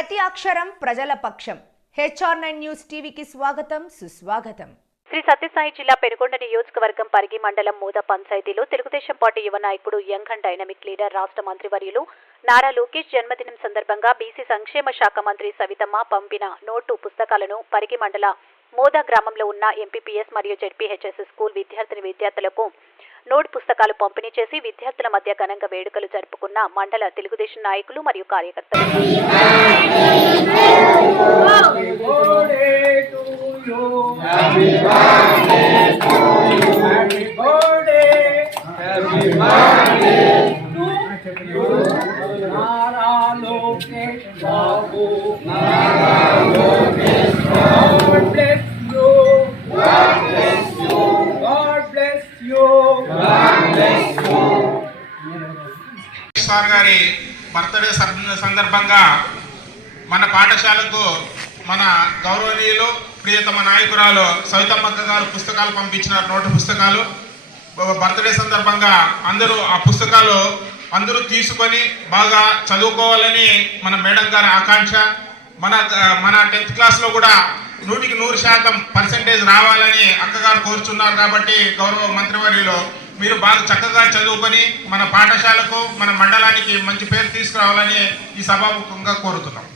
ప్రతి అక్షరం ప్రజల పక్షం. HR9 న్యూస్ టీవీకి స్వాగతం, సుస్వాగతం. శ్రీ సత్యసాయి జిల్లా పెనుగొండ నియోజకవర్గం పరిగి మండలం మూద పంచాయతీలో తెలుగుదేశం పార్టీ యువ నాయకుడు యంగ్ అండ్ డైనమిక్ లీడర్ రాష్ట్ర మంత్రివర్యులు నారా లోకేష్ జన్మదినం సందర్భంగా బీసీ సంక్షేమ శాఖ మంత్రి సవితమ్మ పంపిన నోటు పుస్తకాలను పరిగి మండల మోద గ్రామంలో ఉన్న ఎంపీపీఎస్ మరియు జెడ్పీహెచ్ఎస్ స్కూల్ విద్యార్థులకు నోట్ పుస్తకాలు పంపిణీ చేసి విద్యార్థుల మధ్య ఘనంగా వేడుకలు జరుపుకున్న మండల తెలుగుదేశం నాయకులు మరియు కార్యకర్తలు. సార్ గారి బర్త్డే సందర్భంగా మన పాఠశాలకు మన గౌరవనీయులు ప్రియతమ నాయకురాలు సవితమ్మక్క గారు పుస్తకాలు పంపించినారు, నోటు పుస్తకాలు. బర్త్డే సందర్భంగా అందరూ ఆ పుస్తకాలు తీసుకొని బాగా చదువుకోవాలని మన మేడం గారి ఆకాంక్ష. మన 10th క్లాస్లో కూడా 100% రావాలని అక్కగారు కోరుచున్నారు. కాబట్టి గౌరవ మంత్రివర్యులు మీరు బాగా చక్కగా చదువుకొని మన పాఠశాలకు మన మండలానికి మంచి పేరు తీసుకురావాలని ఈ సభాముఖంగా కోరుతున్నాం.